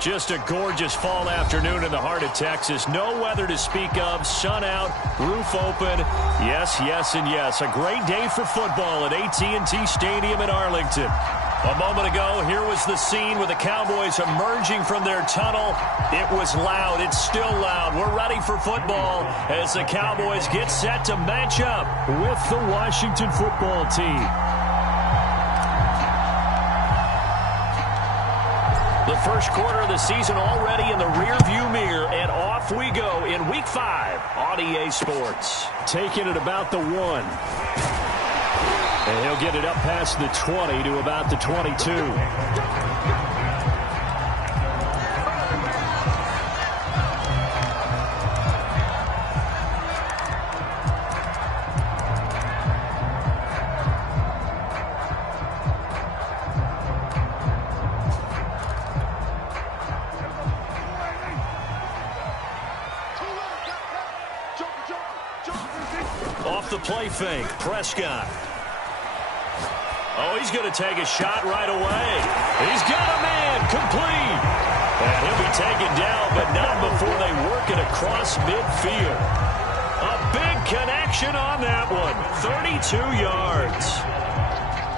Just a gorgeous fall afternoon in the heart of Texas. No weather to speak of. Sun out, roof open. Yes, yes, and yes. A great day for football at AT&T Stadium in Arlington. A moment ago, here was the scene with the Cowboys emerging from their tunnel. It was loud. It's still loud. We're ready for football as the Cowboys get set to match up with the Washington football team. The first quarter of the season already in the rearview mirror, and off we go in Week 5 on EA Sports. Taking it about the 1. And he'll get it up past the 20 to about the 22. Off the play fake, Prescott. Oh, he's going to take a shot right away. He's got a man, complete. And he'll be taken down, but not before they work it across midfield. A big connection on that one, 32 yards.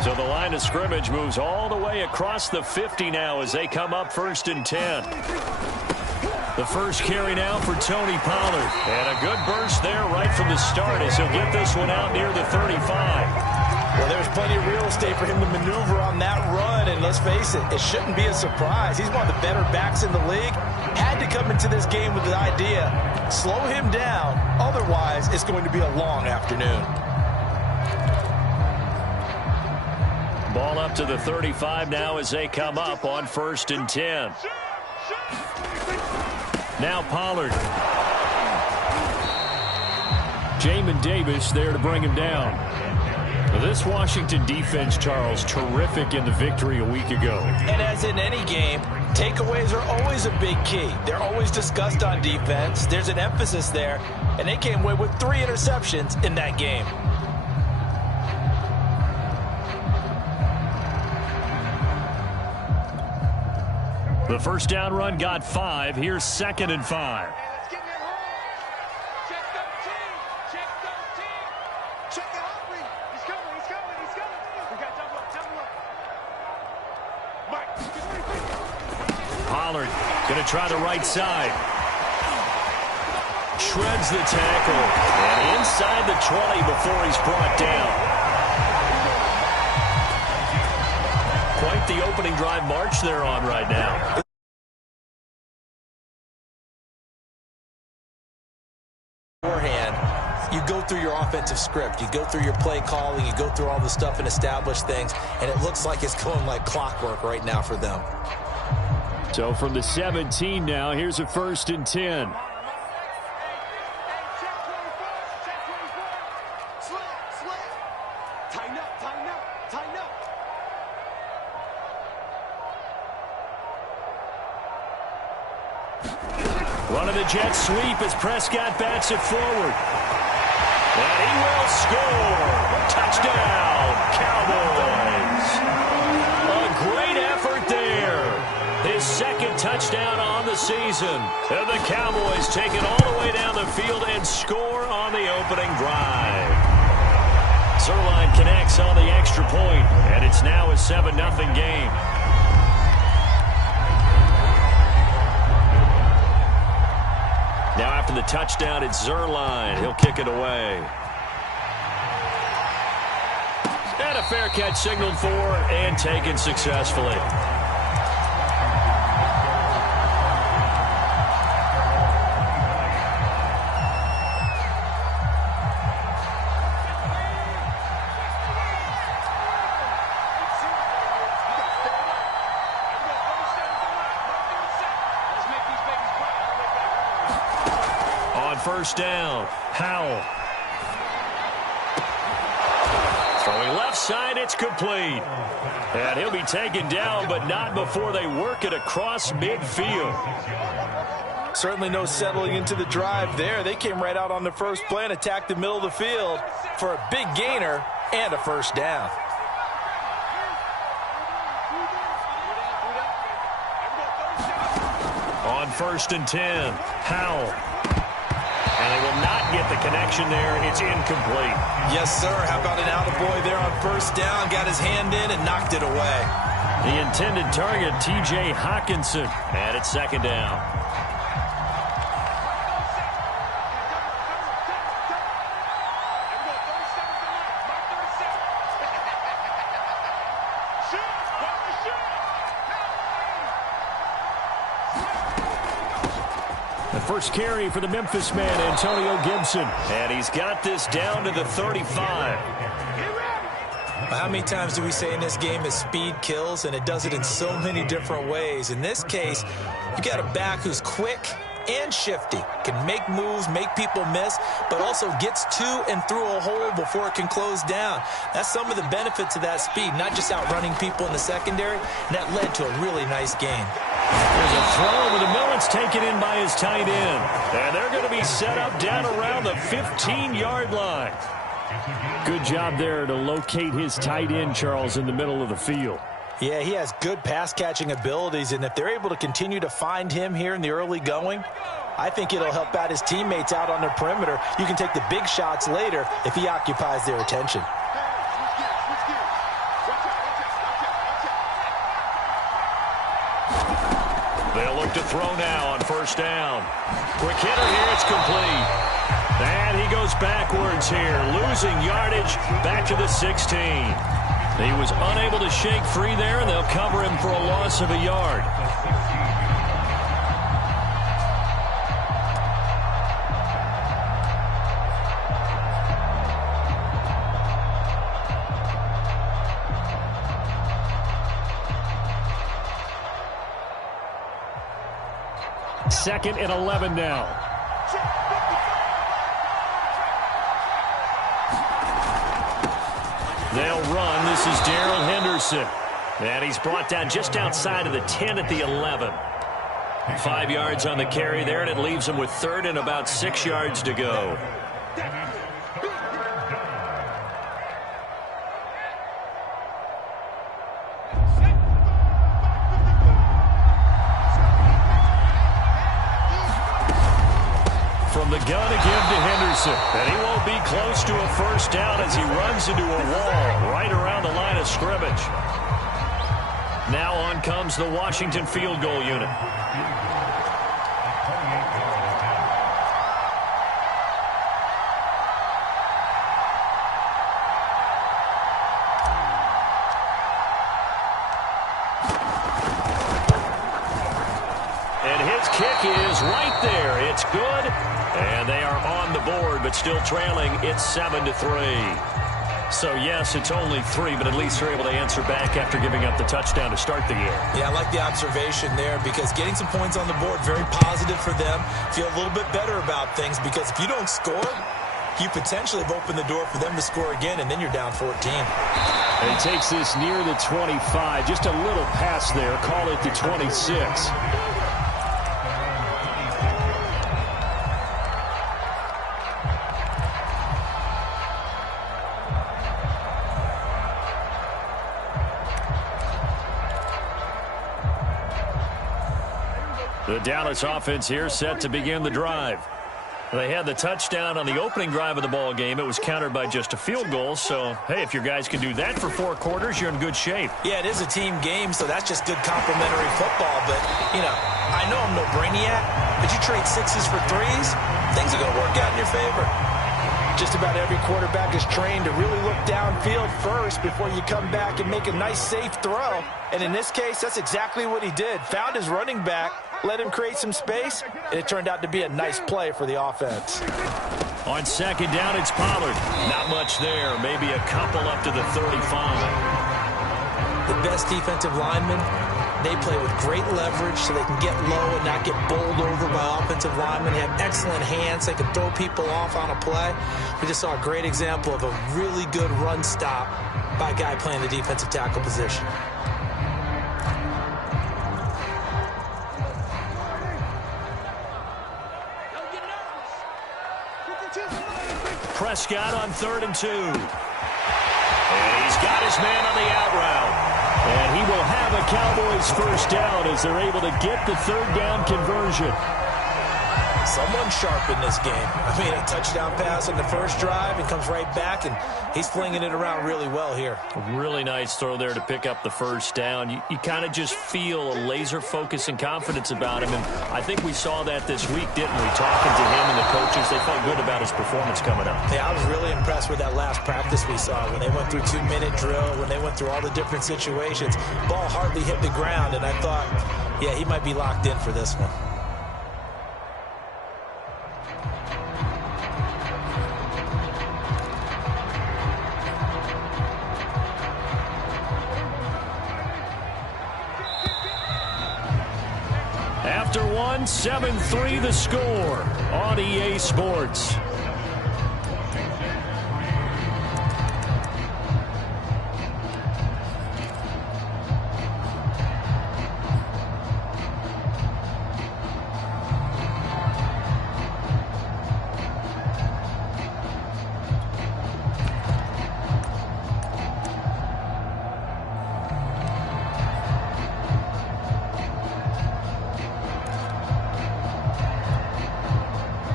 So the line of scrimmage moves all the way across the 50 now as they come up 1st and 10. The first carry now for Tony Pollard. And a good burst there right from the start as he'll get this one out near the 35. Well, there's plenty of real estate for him to maneuver on that run, and let's face it, it shouldn't be a surprise. He's one of the better backs in the league. Had to come into this game with the idea, slow him down, otherwise it's going to be a long afternoon. Ball up to the 35 now as they come up on 1st and 10. Now Pollard. Jamin Davis there to bring him down. This Washington defense, Charles, terrific in the victory a week ago. And as in any game, takeaways are always a big key. They're always discussed on defense. There's an emphasis there, and they came away with 3 interceptions in that game. The first down run got 5. Here's 2nd and 5. Pollard going to try the right side. Shreds the tackle. And inside the 20 before he's brought down. Quite the opening drive march they're on right now. Beforehand, you go through your offensive script, you go through your play calling, you go through all the stuff and establish things, and it looks like it's going like clockwork right now for them. So from the 17 now, here's a 1st and 10. Running the jet sweep as Prescott bats it forward. And he will score. Touchdown, Cowboys. A great effort there. His 2nd touchdown on the season. And the Cowboys take it all the way down the field and score on the opening drive. Zerline connects on the extra point, and it's now a 7-0 game. Now after the touchdown, it's Zerline. He'll kick it away. And a fair catch signaled for and taken successfully. First down, Howell. Throwing left side, it's complete. And he'll be taken down, but not before they work it across midfield. Certainly no settling into the drive there. They came right out on the first play and attacked the middle of the field for a big gainer and a first down. 1st and 10. Howell. And they will not get the connection there. It's incomplete. Yes, sir. How about an attaboy there on 1st down? Got his hand in and knocked it away. The intended target, T.J. Hawkinson. And it's 2nd down. The first carry for the Memphis man, Antonio Gibson. And he's got this down to the 35. How many times do we say in this game that speed kills, and it does it in so many different ways? In this case, you got a back who's quick and shifty, can make moves, make people miss, but also gets to and through a hole before it can close down. That's some of the benefits of that speed, not just outrunning people in the secondary, and that led to a really nice gain. There's a throw over the middle. It's taken in by his tight end. And they're going to be set up down around the 15-yard line. Good job there to locate his tight end, Charles, in the middle of the field. Yeah, he has good pass-catching abilities, and if they're able to continue to find him here in the early going, I think it'll help out his teammates out on the perimeter. You can take the big shots later if he occupies their attention. They'll look to throw now on 1st down. Quick hitter here, it's complete. And he goes backwards here, losing yardage back to the 16. He was unable to shake free there, and they'll cover him for a loss of a yard. Second and 11 now. They'll run. This is Darrell Henderson. And he's brought down just outside of the 10 at the 11. 5 yards on the carry there, and it leaves him with 3rd and about 6 yards to go. From the gun again to Henderson. And he won't be close to a 1st down as he runs into a wall right around the line of scrimmage. Now on comes the Washington field goal unit. And his kick is right there. It's good. And they are on the board, but still trailing. It's 7-3. So, yes, it's only 3, but at least they're able to answer back after giving up the touchdown to start the game. Yeah, I like the observation there because getting some points on the board, very positive for them. Feel a little bit better about things because if you don't score, you potentially have opened the door for them to score again, and then you're down 14. And he takes this near the 25. Just a little pass there. Call it the 26. The Dallas offense here set to begin the drive. They had the touchdown on the opening drive of the ball game. It was countered by just a field goal. So, hey, if your guys can do that for 4 quarters, you're in good shape. Yeah, it is a team game, so that's just good complimentary football. But, you know, I know I'm no brainiac, but you trade 6s for 3s, things are going to work out in your favor. Just about every quarterback is trained to really look downfield first before you come back and make a nice, safe throw. And in this case, that's exactly what he did. Found his running back, let him create some space, and it turned out to be a nice play for the offense. On 2nd down, it's Pollard. Not much there. Maybe a couple up to the 35. The best defensive linemen, they play with great leverage so they can get low and not get bowled over by offensive linemen. They have excellent hands. They can throw people off on a play. We just saw a great example of a really good run stop by a guy playing the defensive tackle position. Prescott on 3rd and 2. And he's got his man on the out route. And he will have a Cowboys first down as they're able to get the third down conversion. Someone sharp in this game. I mean, a touchdown pass on the first drive and comes right back, and he's flinging it around really well here. A really nice throw there to pick up the first down. You kind of just feel a laser focus and confidence about him, and I think we saw that this week, didn't we? Talking to him and the coaches, they felt good about his performance coming up. Yeah, I was really impressed with that last practice we saw when they went through 2-minute drill, when they went through all the different situations. Ball hardly hit the ground, and I thought, yeah, he might be locked in for this one. After one, 7-3 the score on EA Sports.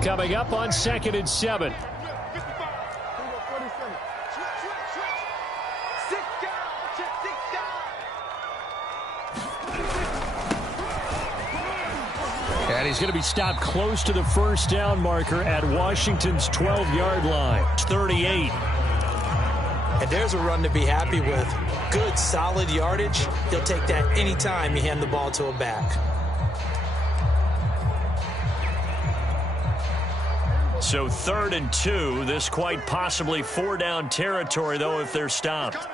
Coming up on 2nd and 7. And he's going to be stopped close to the first down marker at Washington's 12-yard line. 38. And there's a run to be happy with. Good, solid yardage. He'll take that anytime you hand the ball to a back. So 3rd and 2. This quite possibly 4-down territory, though, if they're stopped.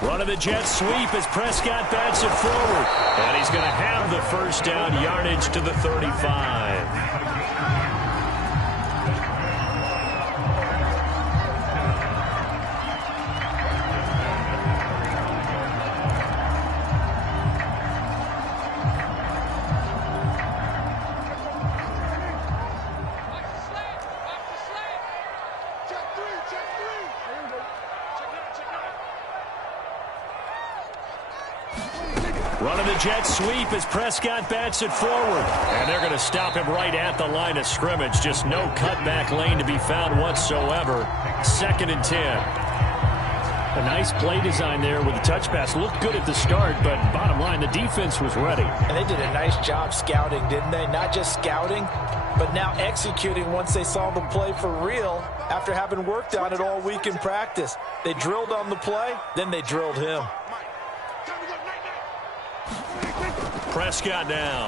Run of the jet sweep as Prescott bats it forward. And he's going to have the first down, yardage to the 35. Running the jet sweep as Prescott bats it forward. And they're going to stop him right at the line of scrimmage. Just no cutback lane to be found whatsoever. 2nd and 10. A nice play design there with the touch pass. Looked good at the start, but bottom line, the defense was ready. And they did a nice job scouting, didn't they? Not just scouting, but now executing once they saw the play for real after having worked on it all week in practice. They drilled on the play, then they drilled him. Prescott now.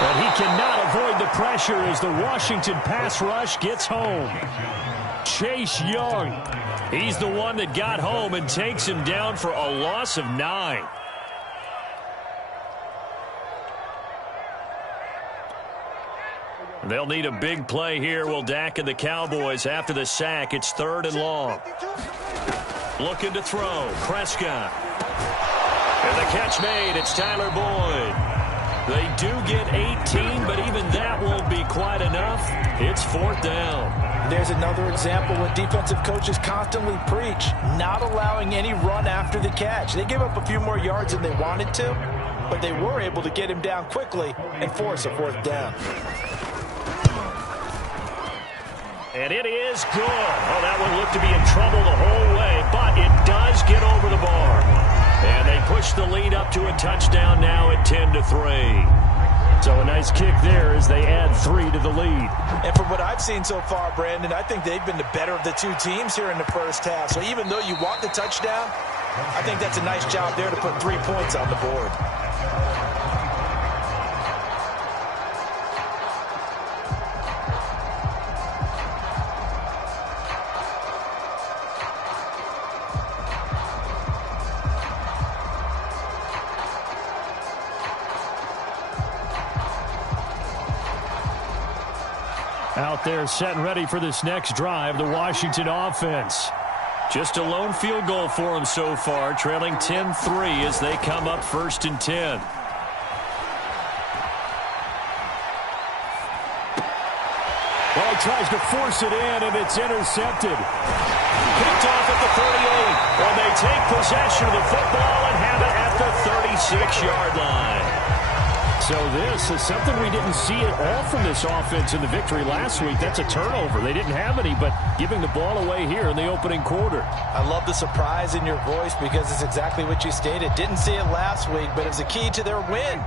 But he cannot avoid the pressure as the Washington pass rush gets home. Chase Young. He's the one that got home and takes him down for a loss of 9. They'll need a big play here. Will Dak and the Cowboys after the sack. It's 3rd and long. Looking to throw. Prescott. And the catch made. It's Tyler Boyd. They do get 18, but even that won't be quite enough. It's 4th down. There's another example what defensive coaches constantly preach, not allowing any run after the catch. They gave up a few more yards than they wanted to, but they were able to get him down quickly and force a 4th down. And it is good. Oh, that one looked to be in trouble the whole way, but it does get over the bar. And they push the lead up to a touchdown now at 10-3. So a nice kick there as they add 3 to the lead. And from what I've seen so far, Brandon, I think they've been the better of the two teams here in the first half. So even though you want the touchdown, I think that's a nice job there to put 3 points on the board. Out there set and ready for this next drive, the Washington offense. Just a lone field goal for them so far, trailing 10-3 as they come up 1st and 10. Well, he tries to force it in, and it's intercepted. Picked off at the 38. Well, they take possession of the football and have it at the 36-yard line. So this is something we didn't see at all from this offense in the victory last week. That's a turnover. They didn't have any, but giving the ball away here in the opening quarter. I love the surprise in your voice because it's exactly what you stated. Didn't see it last week, but it was a key to their win.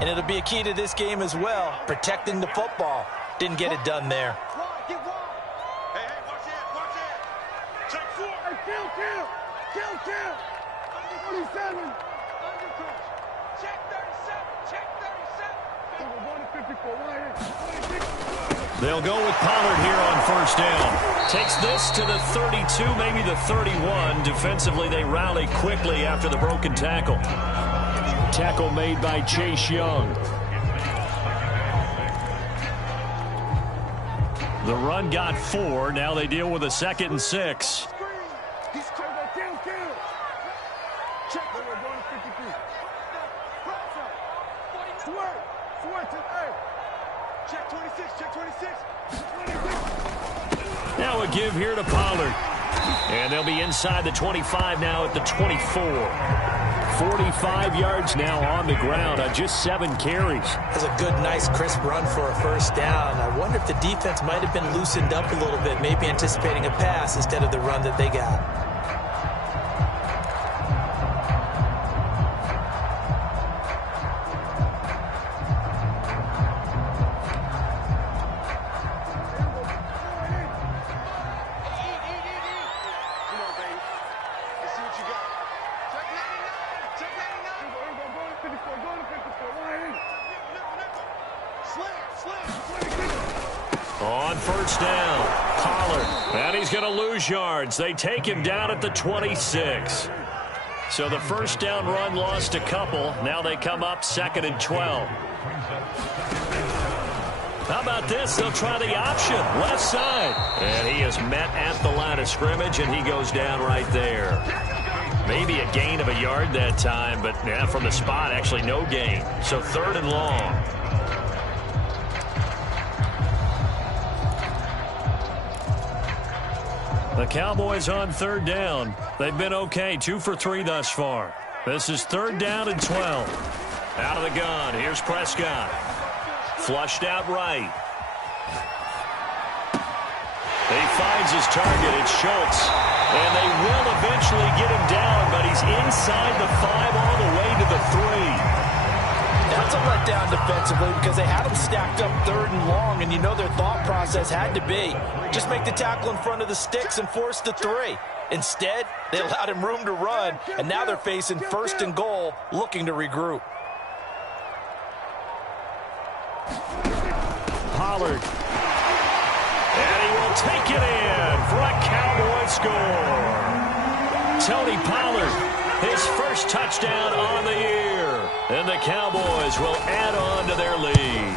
And it'll be a key to this game as well, protecting the football. Didn't get it done there. Hey, watch it. Check 4. Hey, kill. Under 27. Check 37. Check 37. They'll go with Pollard here on first down. Takes this to the 32, maybe the 31. Defensively, they rally quickly after the broken tackle. Tackle made by Chase Young. The run got 4. Now they deal with a 2nd and 6. Now a give here to Pollard. And they'll be inside the 25 now at the 24. 45 yards now on the ground on just 7 carries. That's a good, nice, crisp run for a first down. I wonder if the defense might have been loosened up a little bit, maybe anticipating a pass instead of the run that they got. On first down, Pollard. And he's going to lose yards. They take him down at the 26. So the first down run lost a couple. Now they come up 2nd and 12. How about this? They'll try the option. Left side. And he is met at the line of scrimmage, and he goes down right there. Maybe a gain of a yard that time, but yeah, from the spot, actually no gain. So 3rd and long. The Cowboys on 3rd down. They've been okay, 2 for 3 thus far. This is 3rd down and 12. Out of the gun, here's Prescott. Flushed out right. He finds his target, it's Schultz. And they will eventually get him down, but he's inside the 5 all the way to the 3. That's a letdown defensively because they had him stacked up 3rd and long, and you know their thought process had to be just make the tackle in front of the sticks and force the 3. Instead, they allowed him room to run, and now they're facing 1st and goal, looking to regroup. Pollard. And he will take it in for a Cowboy score. Tony Pollard, his first touchdown on the year. And the Cowboys will add on to their lead.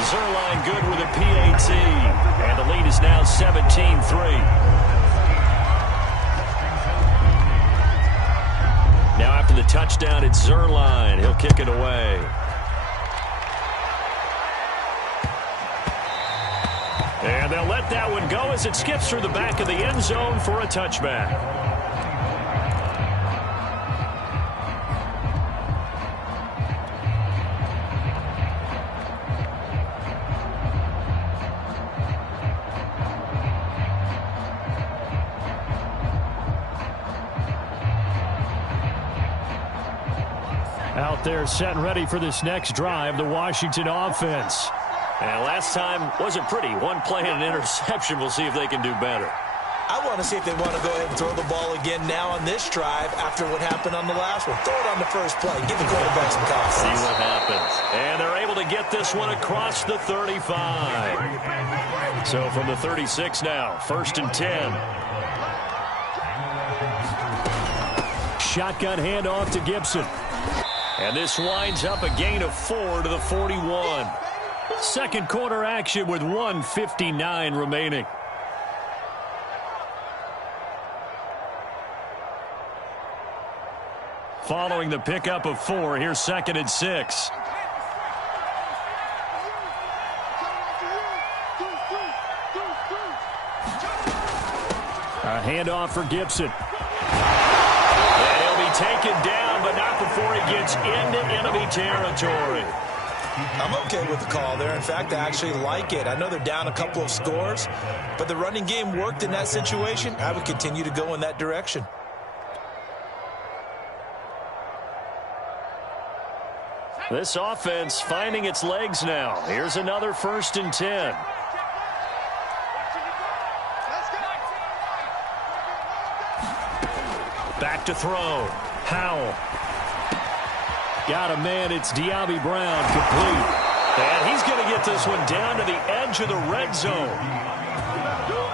Zerline good with a PAT. And the lead is now 17-3. Now after the touchdown, it's Zerline. He'll kick it away. And they'll let that one go as it skips through the back of the end zone for a touchback. Out there set and ready for this next drive, the Washington offense. And last time wasn't pretty. One play and an interception. We'll see if they can do better. I want to see if they want to go ahead and throw the ball again now on this drive after what happened on the last one. Throw it on the first play. Give the quarterback some confidence. See what happens. And they're able to get this one across the 35. So from the 36 now, 1st and 10. Shotgun handoff to Gibson. And this winds up a gain of 4 to the 41. Second quarter action with 1:59 remaining. Following the pickup of 4, here's 2nd and 6. handoff for Gibson. And he'll be taken down, but not before he gets into enemy territory. I'm okay with the call there. In fact, I actually like it. I know they're down a couple of scores, but the running game worked in that situation. I would continue to go in that direction. This offense finding its legs now. Here's another 1st and 10. Back to throw. Howell. Got a man. It's Diaby Brown, complete. And he's going to get this one down to the edge of the red zone.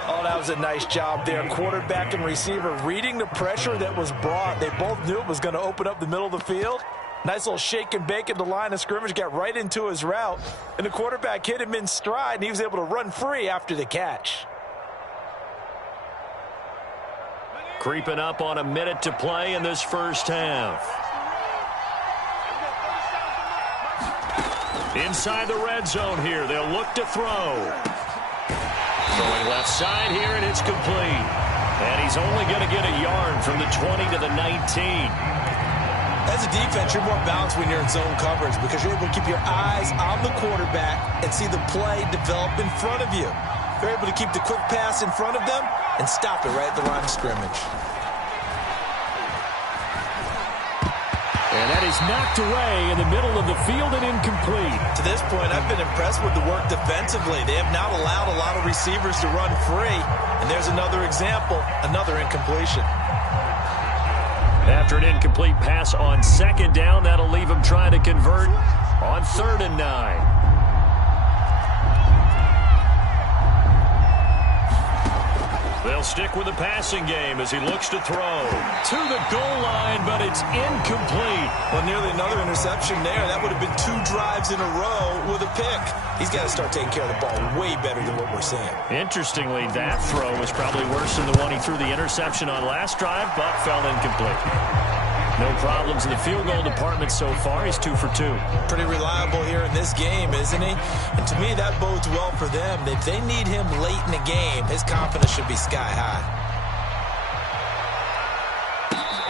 Oh, that was a nice job there. Quarterback and receiver reading the pressure that was brought. They both knew it was going to open up the middle of the field. Nice little shake and bake at the line of scrimmage, got right into his route, and the quarterback hit him in stride, and he was able to run free after the catch. Creeping up on a minute to play in this first half. Inside the red zone here, they'll look to throw. Throwing left side here, and it's complete. And he's only going to get a yard from the 20 to the 19. As a defense, you're more balanced when you're in zone coverage because you're able to keep your eyes on the quarterback and see the play develop in front of you. You're able to keep the quick pass in front of them and stop it right at the line of scrimmage. And that is knocked away in the middle of the field and incomplete. To this point, I've been impressed with the work defensively. They have not allowed a lot of receivers to run free. And there's another example, another incompletion. After an incomplete pass on 2nd down, that'll leave him trying to convert on 3rd and 9. They'll stick with the passing game as he looks to throw. To the goal line, but it's incomplete. Well, nearly another interception there. That would have been 2 drives in a row with a pick. He's got to start taking care of the ball way better than what we're seeing. Interestingly, that throw was probably worse than the one he threw the interception on last drive, but fell incomplete. No problems in the field goal department so far. He's 2 for 2. Pretty reliable here in this game, isn't he? And to me, that bodes well for them. If they need him late in the game, his confidence should be sky high.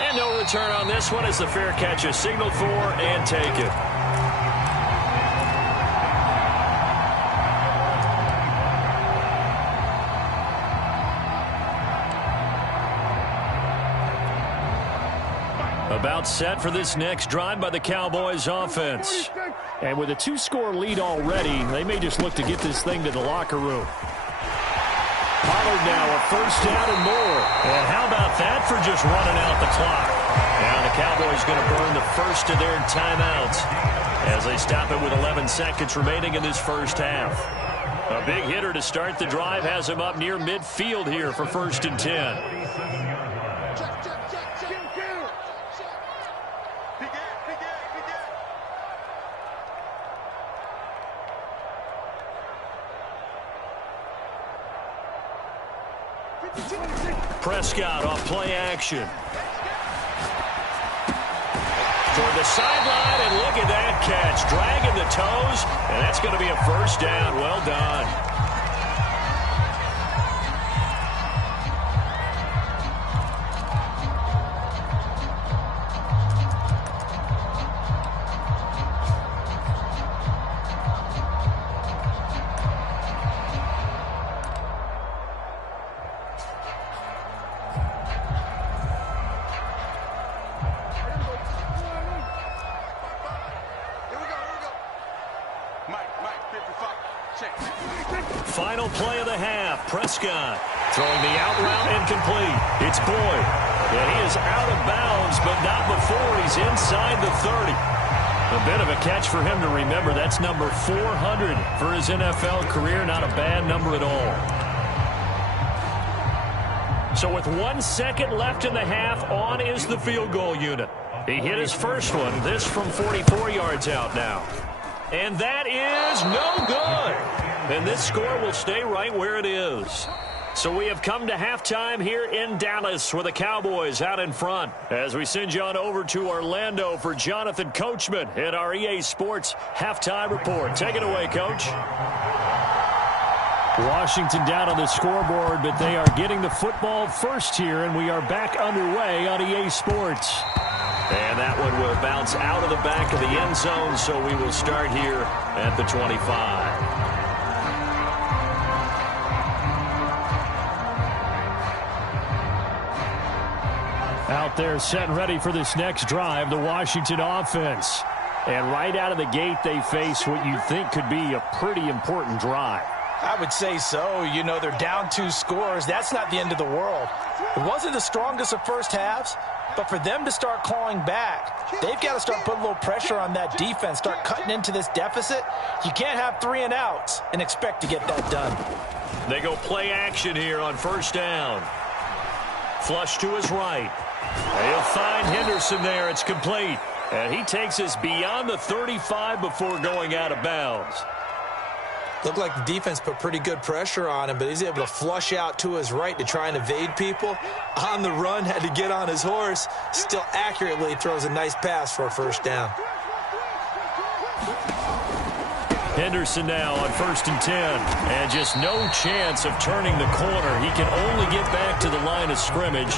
And no return on this one as the fair catch is signaled for and taken. About set for this next drive by the Cowboys offense. And with a 2-score lead already, they may just look to get this thing to the locker room. Pollard now a 1st down and more. And how about that for just running out the clock? Now the Cowboys going to burn the first of their timeouts as they stop it with 11 seconds remaining in this first half. A big hitter to start the drive has him up near midfield here for 1st and 10. Prescott off play action. Toward the sideline, and look at that catch. Dragging the toes, and that's going to be a 1st down. Well done. Final play of the half. Prescott throwing the out route incomplete. It's Boyd. And he is out of bounds, but not before he's inside the 30. A bit of a catch for him to remember. That's number 400 for his NFL career. Not a bad number at all. So with 1 second left in the half, on is the field goal unit. He hit his first one. This from 44 yards out now. And that is no good. And this score will stay right where it is. So we have come to halftime here in Dallas with the Cowboys out in front. As we send you on over to Orlando for Jonathan Coachman at our EA Sports Halftime Report. Take it away, Coach. Washington down on the scoreboard, but they are getting the football first here, and we are back underway on EA Sports. And that one will bounce out of the back of the end zone, so we will start here at the 25. Out there set and ready for this next drive, the Washington offense. And right out of the gate, they face what you think could be a pretty important drive. I would say so. You know, they're down 2 scores. That's not the end of the world. It wasn't the strongest of first halves, but for them to start clawing back, they've got to start putting a little pressure on that defense, start cutting into this deficit. You can't have 3 and outs and expect to get that done. They go play action here on first down. Flush to his right. He'll find Henderson there. It's complete. And he takes us beyond the 35 before going out of bounds. Looked like the defense put pretty good pressure on him, but he's able to flush out to his right to try and evade people. On the run, had to get on his horse. Still accurately throws a nice pass for a first down. Henderson now on 1st and 10. And just no chance of turning the corner. He can only get back to the line of scrimmage.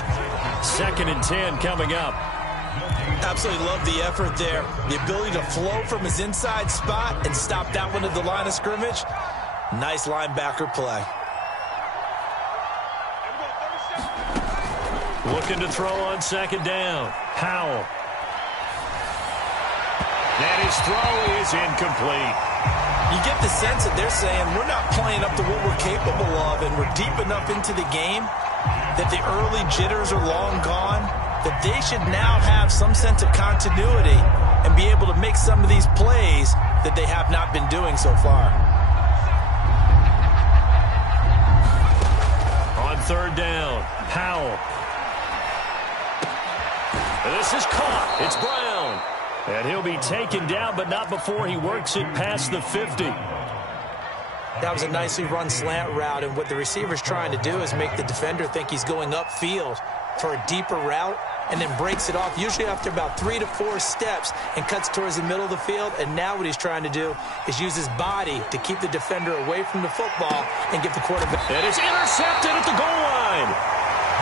2nd and 10 coming up. Absolutely love the effort there. The ability to flow from his inside spot and stop that one at the line of scrimmage. Nice linebacker play. Looking to throw on 2nd down. Howell. And his throw is incomplete. You get the sense that they're saying we're not playing up to what we're capable of, and we're deep enough into the game that the early jitters are long gone, that they should now have some sense of continuity and be able to make some of these plays that they have not been doing so far. On 3rd down, Howell. This is caught. It's Brown. And he'll be taken down, but not before he works it past the 50. That was a nicely run slant route, and what the receiver's trying to do is make the defender think he's going upfield for a deeper route, and then breaks it off, usually after about 3 to 4 steps, and cuts towards the middle of the field. And now what he's trying to do is use his body to keep the defender away from the football and get the quarterback. And it's intercepted at the goal line.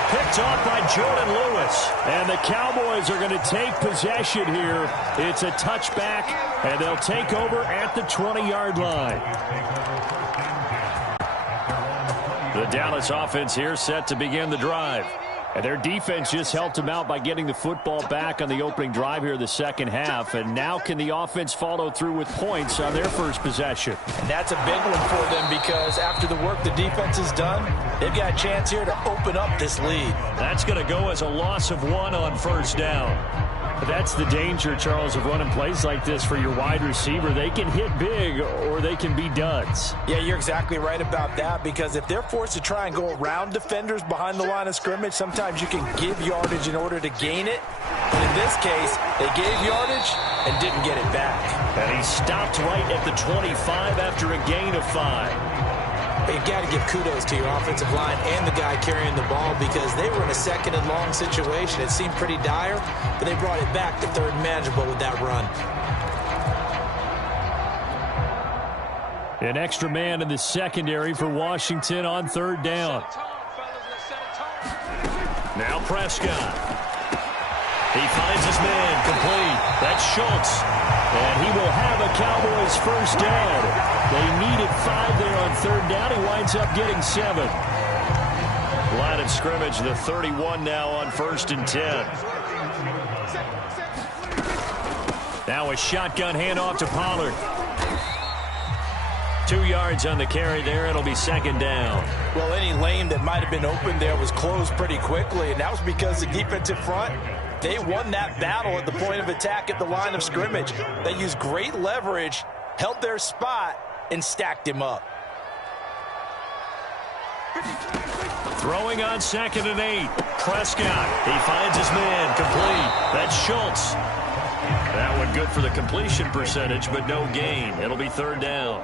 Picked off by Jordan Lewis. And the Cowboys are going to take possession here. It's a touchback, and they'll take over at the 20-yard line. The Dallas offense here set to begin the drive. And their defense just helped them out by getting the football back on the opening drive here in the second half. And now can the offense follow through with points on their first possession? And that's a big one for them, because after the work the defense has done, they've got a chance here to open up this lead. That's going to go as a loss of 1 on 1st down. That's the danger, Charles, of running plays like this for your wide receiver. They can hit big or they can be duds. Yeah, you're exactly right about that, because if they're forced to try and go around defenders behind the line of scrimmage, sometimes you can give yardage in order to gain it. But in this case, they gave yardage and didn't get it back. And he stopped right at the 25 after a gain of 5. You've got to give kudos to your offensive line and the guy carrying the ball, because they were in a 2nd and long situation. It seemed pretty dire, but they brought it back to 3rd and manageable with that run. An extra man in the secondary for Washington on 3rd down. Now Prescott. He finds his man complete. That's Schultz. And he will have a Cowboys first down. They needed 5 there on 3rd down. He winds up getting 7. Line of scrimmage, the 31 now on 1st and 10. Now a shotgun handoff to Pollard. 2 yards on the carry there. It'll be 2nd down. Well, any lane that might have been open there was closed pretty quickly, and that was because the defensive front, they won that battle at the point of attack at the line of scrimmage. They used great leverage, held their spot, and stacked him up. Throwing on 2nd and 8. Prescott. He finds his man complete. That's Schultz. That one good for the completion percentage, but no gain. It'll be 3rd down.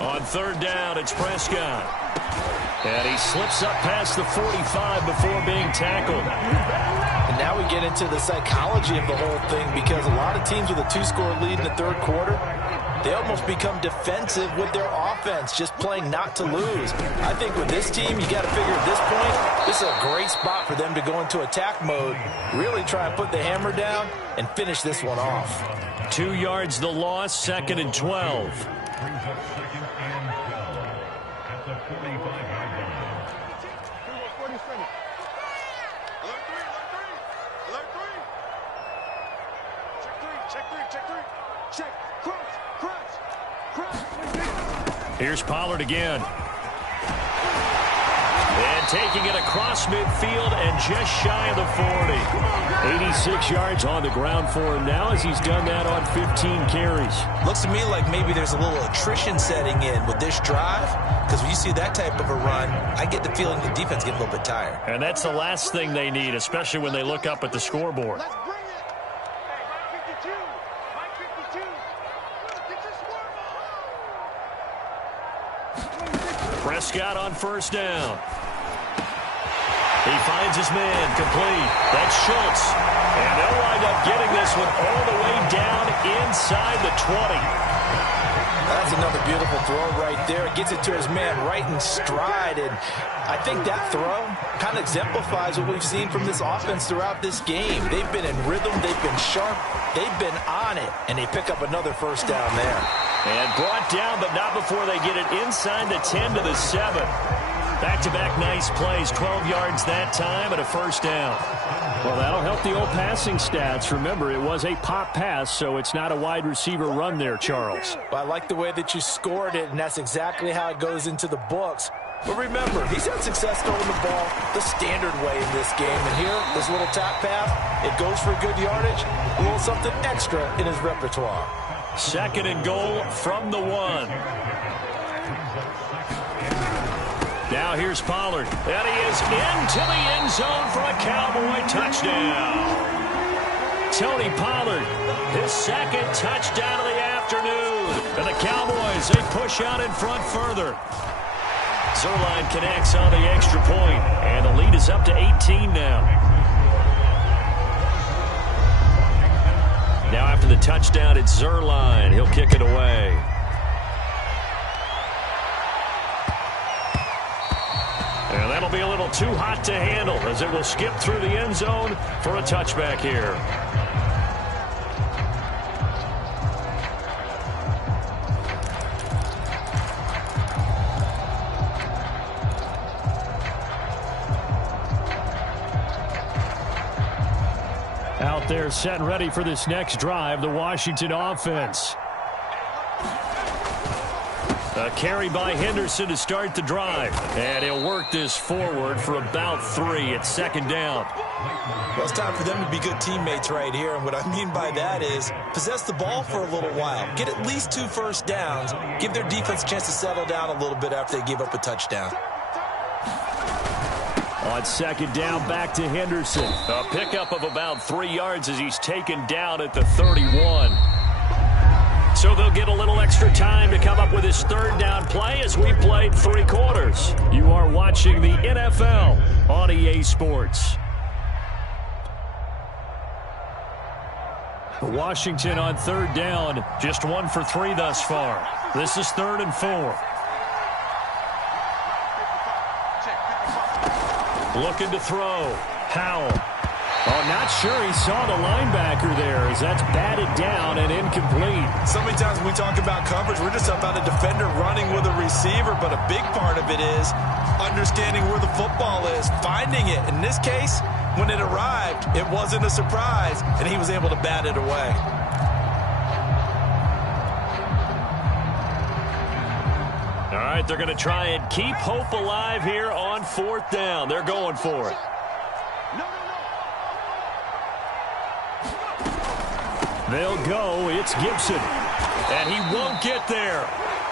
On 3rd down, it's Prescott. And he slips up past the 45 before being tackled. And now we get into the psychology of the whole thing, because a lot of teams with a 2-score lead in the third quarter, they almost become defensive with their offense, just playing not to lose. I think with this team, you got to figure at this point, this is a great spot for them to go into attack mode, really try and put the hammer down and finish this one off. 2 yards the loss, 2nd and 12. Here's Pollard again. And taking it across midfield and just shy of the 40. 86 yards on the ground for him now as he's done that on 15 carries. Looks to me like maybe there's a little attrition setting in with this drive, because when you see that type of a run, I get the feeling the defense gets a little bit tired. And that's the last thing they need, especially when they look up at the scoreboard. Prescott on first down. He finds his man, complete. That's Schultz. And they'll wind up getting this one all the way down inside the 20. That's another beautiful throw right there. Gets it to his man right in stride. And I think that throw kind of exemplifies what we've seen from this offense throughout this game. They've been in rhythm. They've been sharp. They've been on it. And they pick up another first down there. And brought down, but not before they get it inside the 10 to the 7. Back-to-back nice plays, 12 yards that time and a first down. Well, that'll help the old passing stats. Remember, it was a pop pass, so it's not a wide receiver run there, Charles. Well, I like the way that you scored it, and that's exactly how it goes into the books. But remember, he's had success throwing the ball the standard way in this game. And here, this little tap pass, it goes for good yardage, a little something extra in his repertoire. 2nd and goal from the 1. Now here's Pollard. And he is into the end zone for a Cowboy touchdown. Tony Pollard, his 2nd touchdown of the afternoon. And the Cowboys, they push out in front further. Zerline connects on the extra point, and the lead is up to 18 now. Now after the touchdown, it's Zerline. He'll kick it away. And that'll be a little too hot to handle as it will skip through the end zone for a touchback here. Out there set and ready for this next drive, the Washington offense. A carry by Henderson to start the drive. And he'll work this forward for about 3. It's 2nd down. Well, it's time for them to be good teammates right here. And what I mean by that is possess the ball for a little while. Get at least 2 first downs. Give their defense a chance to settle down a little bit after they give up a touchdown. On 2nd down, back to Henderson. A pickup of about 3 yards as he's taken down at the 31. So they'll get a little extra time to come up with his 3rd down play as we played 3 quarters. You are watching the NFL on EA Sports. Washington on 3rd down, just 1 for 3 thus far. This is 3rd and 4. Looking to throw. Howell. Oh, not sure he saw the linebacker there as that's batted down and incomplete. So many times when we talk about coverage, we're just about a defender running with a receiver, but a big part of it is understanding where the football is, finding it. In this case, when it arrived, it wasn't a surprise, and he was able to bat it away. All right, they're going to try and keep hope alive here on 4th down. They're going for it. They'll go. It's Gibson. And he won't get there.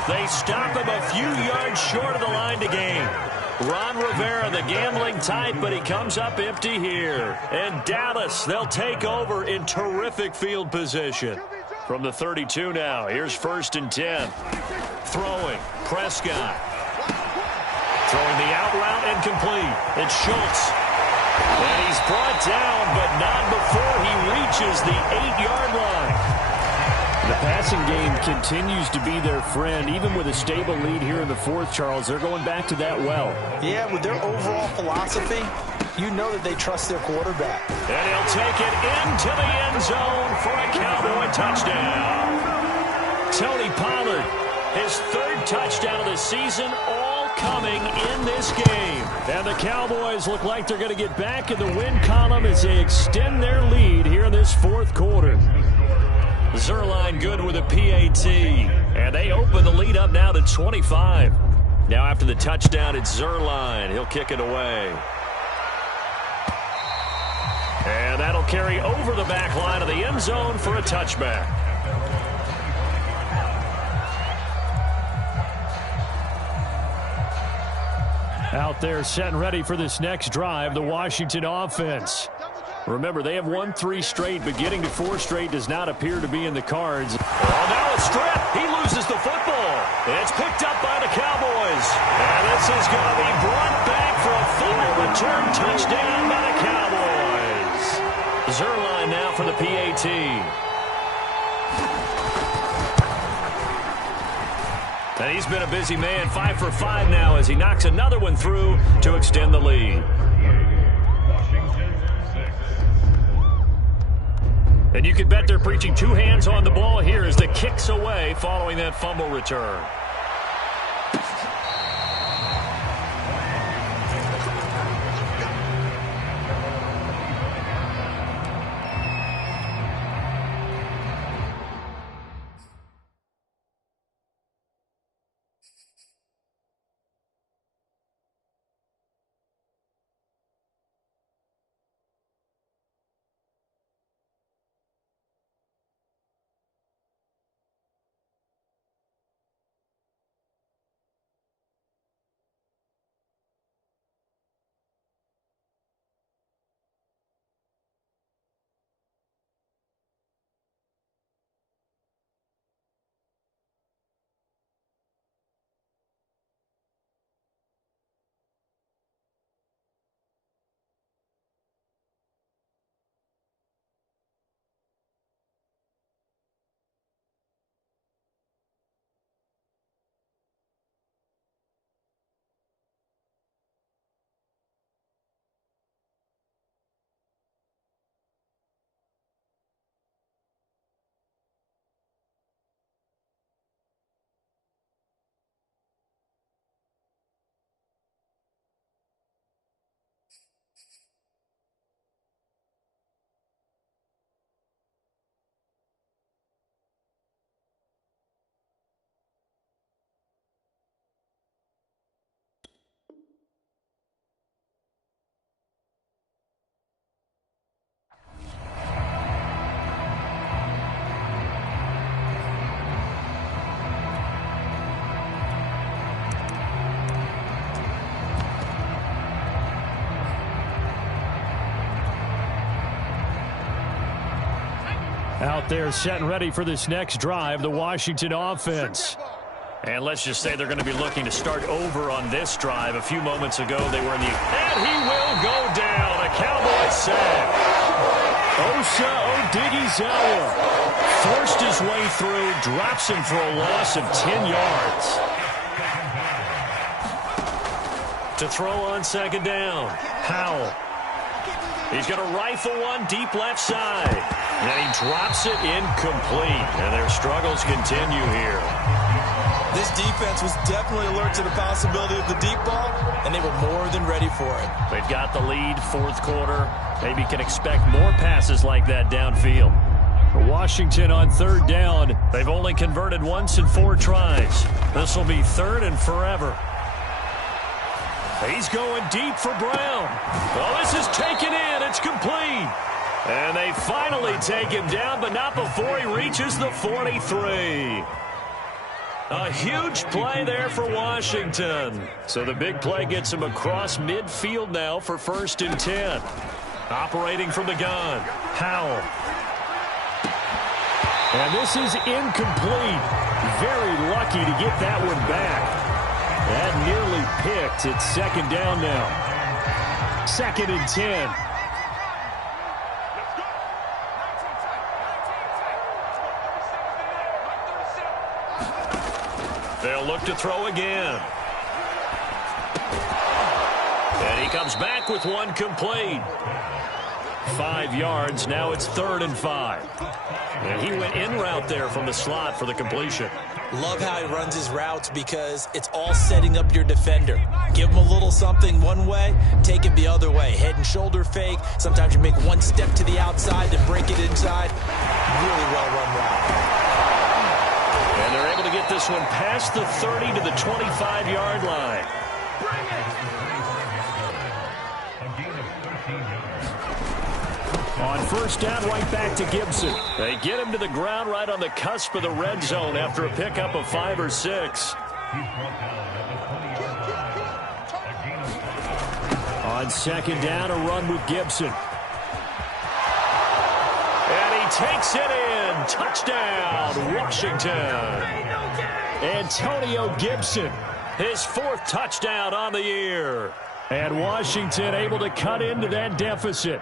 They stop him a few yards short of the line to gain. Ron Rivera, the gambling type, but he comes up empty here. And Dallas, they'll take over in terrific field position. From the 32 now, here's 1st and 10. Throwing, Prescott. Throwing the out route and complete. It's Schultz. And he's brought down, but not before he reaches the 8-yard line. The passing game continues to be their friend, even with a stable lead here in the fourth, Charles. They're going back to that well. Yeah, with their overall philosophy, you know that they trust their quarterback. And he'll take it into the end zone for a Cowboy touchdown. Tony Pollard, his third touchdown of the season, all coming in this game. And the Cowboys look like they're going to get back in the win column as they extend their lead here in this fourth quarter. Zuerlein good with a PAT. And they open the lead up now to 25. Now after the touchdown, it's Zuerlein. He'll kick it away. And that'll carry over the back line of the end zone for a touchback. Out there set and ready for this next drive, the Washington offense. Remember, they have won 3 straight, but getting to 4 straight does not appear to be in the cards. Oh, now a strip. He loses the football. It's picked up by the Cowboys. And this is going to be brought back for a final return touchdown by the Cowboys. Zuerlein now for the PAT. And he's been a busy man, 5 for 5 now as he knocks another one through to extend the lead. And you can bet they're preaching 2 hands on the ball here as the kick's away following that fumble return. Out there set and ready for this next drive, the Washington offense. And let's just say they're going to be looking to start over on this drive. A few moments ago, they were in the... And he will go down. A Cowboy sack. Osa Odighizuwa forced his way through, drops him for a loss of 10 yards. To throw on second down, Howell. He's going to rifle one deep left side. And he drops it incomplete. And their struggles continue here. This defense was definitely alert to the possibility of the deep ball, and they were more than ready for it. They've got the lead, fourth quarter. Maybe can expect more passes like that downfield. Washington on third down. They've only converted once in 4 tries. This will be third and forever. He's going deep for Brown. Oh, this is taken in. It's complete. And they finally take him down, but not before he reaches the 43. A huge play there for Washington. So the big play gets him across midfield now for 1st and 10. Operating from the gun, Howell. And this is incomplete. Very lucky to get that one back. That nearly picked. It's second down now. 2nd and 10. They'll look to throw again. And he comes back with one complete. 5 yards. Now it's 3rd and 5. And he went in route there from the slot for the completion. Love how he runs his routes because it's all setting up your defender. Give him a little something one way, take it the other way. Head and shoulder fake. Sometimes you make one step to the outside, then break it inside. Really well-run route. And they're able to get this one past the 30 to the 25-yard line. On 1st down, right back to Gibson. They get him to the ground right on the cusp of the red zone after a pickup of 5 or 6. On 2nd down, a run with Gibson. And he takes it in. Touchdown, Washington. Antonio Gibson, his 4th touchdown on the year. And Washington able to cut into that deficit.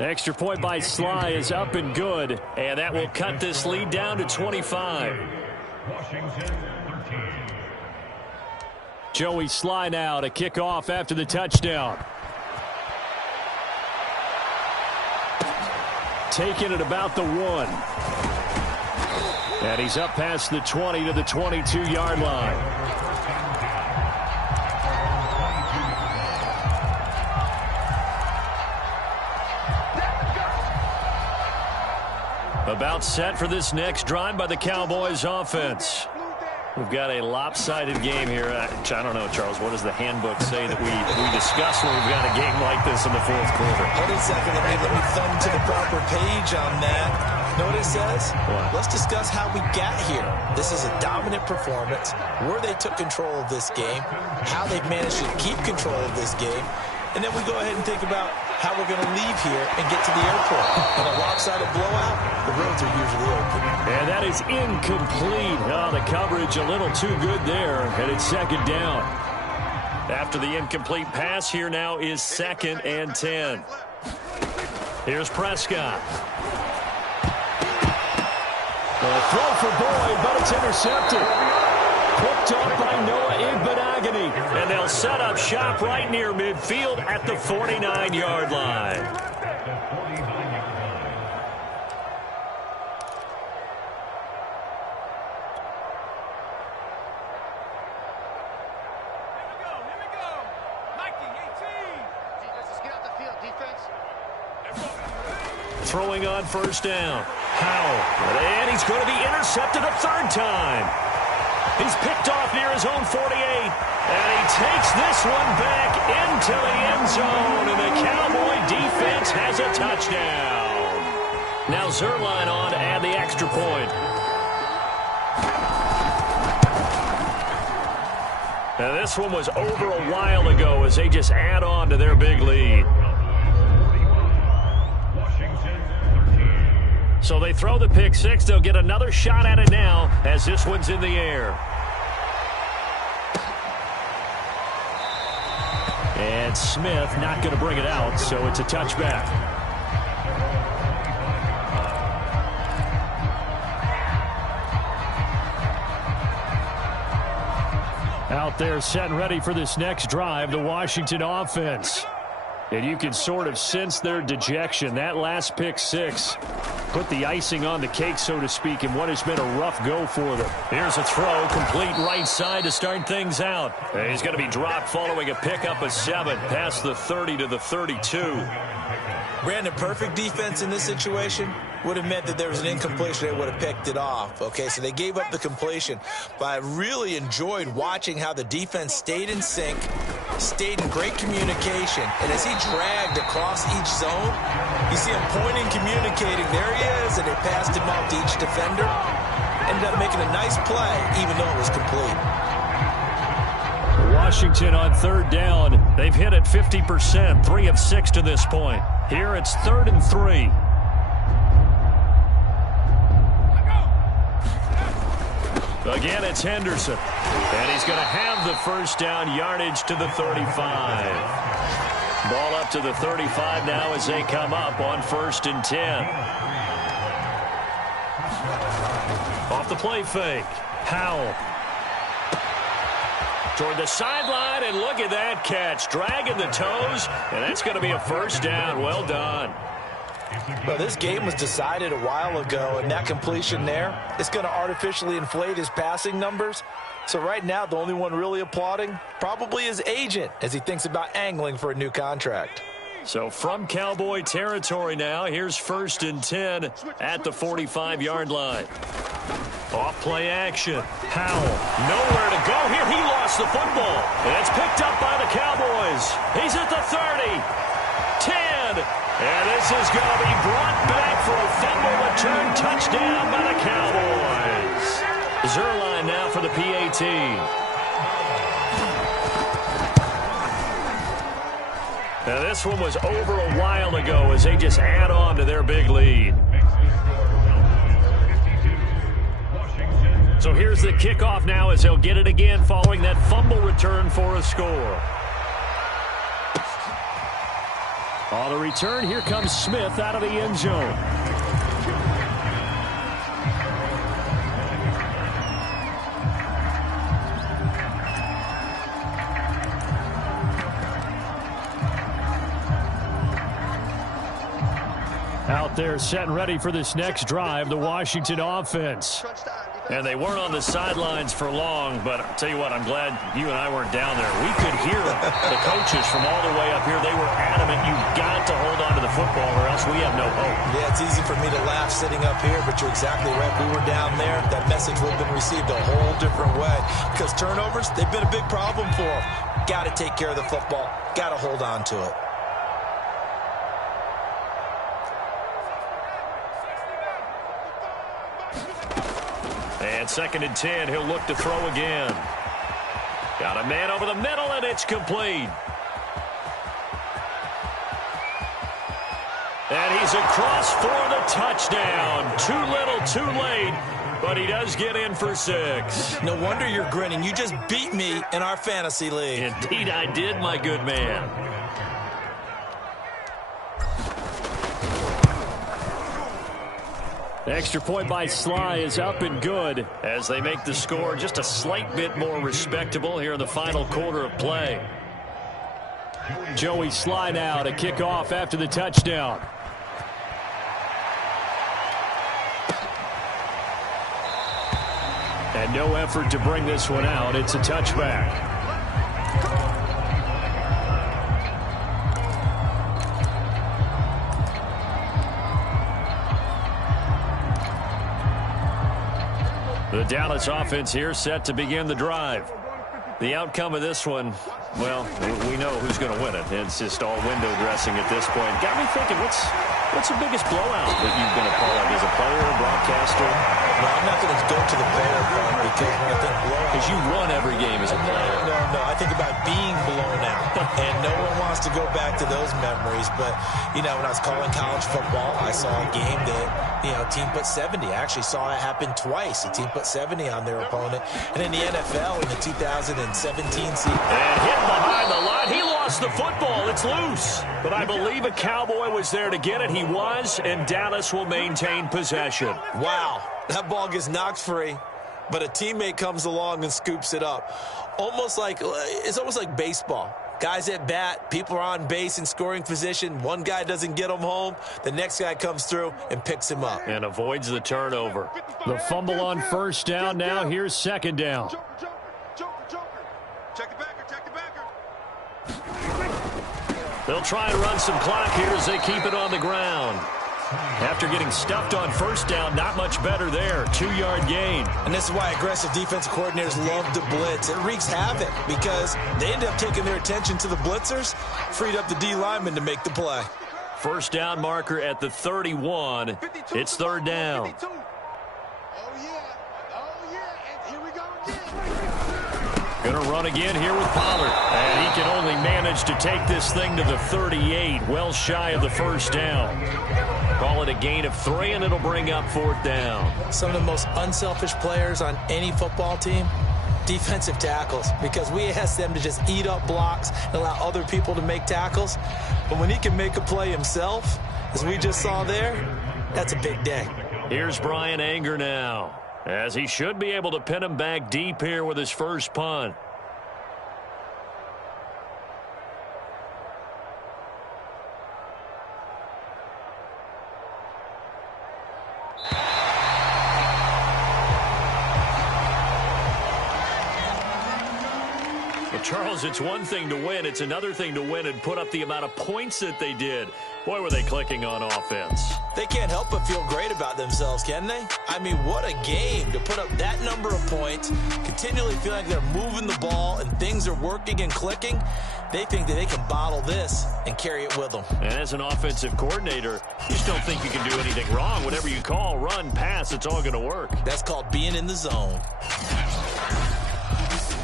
Extra point by Sly is up and good, and that will cut this lead down to 25. Joey Sly now to kick off after the touchdown. Taking it about the 1. And he's up past the 20 to the 22-yard line. About set for this next drive by the Cowboys offense. We've got a lopsided game here. I don't know, Charles, what does the handbook say that we discuss when we've got a game like this in the 4th quarter? Hold on a second. Let me thumb to the proper page on that. Know what it says? What? Let's discuss how we got here. This is a dominant performance, where they took control of this game, how they've managed to keep control of this game, and then we go ahead and think about how we're going to leave here and get to the airport. In a lopsided blowout, the roads are usually open. And that is incomplete. Oh, the coverage a little too good there, and it's 2nd down. After the incomplete pass, here now is 2nd and 10. Here's Prescott. A throw for Boyd, but it's intercepted. Picked off by Noah Igbenogany. And they'll set up shop right near midfield at the 49-yard line. Throwing on 1st down. Howell. And he's going to be intercepted a 3rd time. He's picked off near his own 48. And he takes this one back into the end zone. And the Cowboy defense has a touchdown. Now Zerline on to add the extra point. Now this one was over a while ago as they just add on to their big lead. So they throw the pick 6. They'll get another shot at it now as this one's in the air. And Smith not going to bring it out, so it's a touchback. Out there set and ready for this next drive, the Washington offense. And you can sort of sense their dejection. That last pick 6 put the icing on the cake, so to speak, in what has been a rough go for them. Here's a throw, complete right side to start things out. And he's going to be dropped following a pickup of 7 past the 30 to the 32. Brandon, perfect defense in this situation would have meant that there was an incompletion. They would have picked it off. Okay, so they gave up the completion. But I really enjoyed watching how the defense stayed in sync, stayed in great communication. And as he dragged across each zone, you see him pointing, communicating. There he is, and they passed him off to each defender. Ended up making a nice play, even though it was complete. Washington on 3rd down. They've hit it 50%, 3 of 6 to this point. Here it's 3rd and 3. Again, it's Henderson. And he's going to have the first down, yardage to the 35. Ball up to the 35 now as they come up on 1st and 10. Off the play fake. Powell. Toward the sideline, and look at that catch. Dragging the toes, and that's going to be a first down. Well done. Well, this game was decided a while ago, and that completion there, it's going to artificially inflate his passing numbers. So right now, the only one really applauding probably his agent as he thinks about angling for a new contract. So from Cowboy territory now, here's 1st and 10 at the 45-yard line. Off play action. Powell, nowhere to go here. He lost the football. And it's picked up by the Cowboys. He's at the 30, 10. And this is going to be brought back for a fumble return touchdown by the Cowboys. Zerline now for the PAT. Now this one was over a while ago as they just add on to their big lead. So here's the kickoff now as they'll get it again following that fumble return for a score. On the return, here comes Smith out of the end zone. Out there set and ready for this next drive, the Washington offense. And they weren't on the sidelines for long, but I'll tell you what, I'm glad you and I weren't down there. We could hear the coaches from all the way up here. They were adamant, you've got to hold on to the football or else we have no hope. Yeah, it's easy for me to laugh sitting up here, but you're exactly right. We were down there. That message would have been received a whole different way because turnovers, they've been a big problem for them. Got to take care of the football. Got to hold on to it. And 2nd and 10, he'll look to throw again. Got a man over the middle, and it's complete. And he's across for the touchdown. Too little, too late, but he does get in for 6. No wonder you're grinning. You just beat me in our fantasy league. Indeed I did, my good man. The extra point by Sly is up and good as they make the score just a slight bit more respectable here in the final quarter of play. Joey Sly now to kick off after the touchdown. And no effort to bring this one out. It's a touchback. The Dallas offense here set to begin the drive. The outcome of this one, well, we know who's going to win it. It's just all window dressing at this point. Got me thinking, what's the biggest blowout that you've been a part of as a player or broadcaster? No, I'm not going to go to the player part because when I think blowout... Because you won every game as a player. No. I think about being blown out. And no one wants to go back to those memories. But, you know, when I was calling college football, I saw a game that, you know, a team put 70. I actually saw it happen twice. A team put 70 on their opponent. And in the NFL, in the 2017 season... And hit behind the line. He lost the football. It's loose. But I believe a Cowboy was there to get it. He was, and Dallas will maintain possession. Wow. That ball gets knocked free, but a teammate comes along and scoops it up. It's almost like baseball. Guys at bat, people are on base in scoring position. One guy doesn't get him home. The next guy comes through and picks him up. And avoids the turnover. The fumble on 1st down. Now here's 2nd down. Check the backer. They'll try and run some clock here as they keep it on the ground. After getting stuffed on 1st down, not much better there. 2-yard gain. And this is why aggressive defensive coordinators love to blitz. It wreaks havoc because they end up taking their attention to the blitzers, freed up the D lineman to make the play. 1st down marker at the 31. It's 3rd down. Oh, yeah. And here we go again. Going Gonna run again here with Pollard. And he can only manage to take this thing to the 38, well shy of the first down. Call it a gain of 3, and it'll bring up 4th down. Some of the most unselfish players on any football team, defensive tackles, because we ask them to just eat up blocks and allow other people to make tackles. But when he can make a play himself, as we just saw there, that's a big day. Here's Brian Anger now, as he should be able to pin him back deep here with his first punt. Charles, it's one thing to win. It's another thing to win and put up the amount of points that they did. Boy, were they clicking on offense. They can't help but feel great about themselves, can they? I mean, what a game to put up that number of points, continually feel like they're moving the ball and things are working and clicking. They think that they can bottle this and carry it with them. And as an offensive coordinator, you just don't think you can do anything wrong. Whatever you call, run, pass, it's all going to work. That's called being in the zone.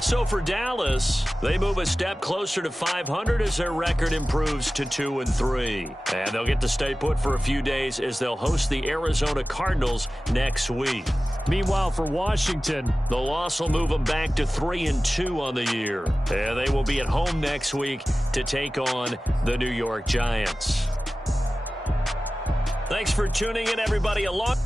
So for Dallas, they move a step closer to 500 as their record improves to 2-3. And they'll get to stay put for a few days as they'll host the Arizona Cardinals next week. Meanwhile, for Washington, the loss will move them back to 3-2 on the year. And they will be at home next week to take on the New York Giants. Thanks for tuning in, everybody. Along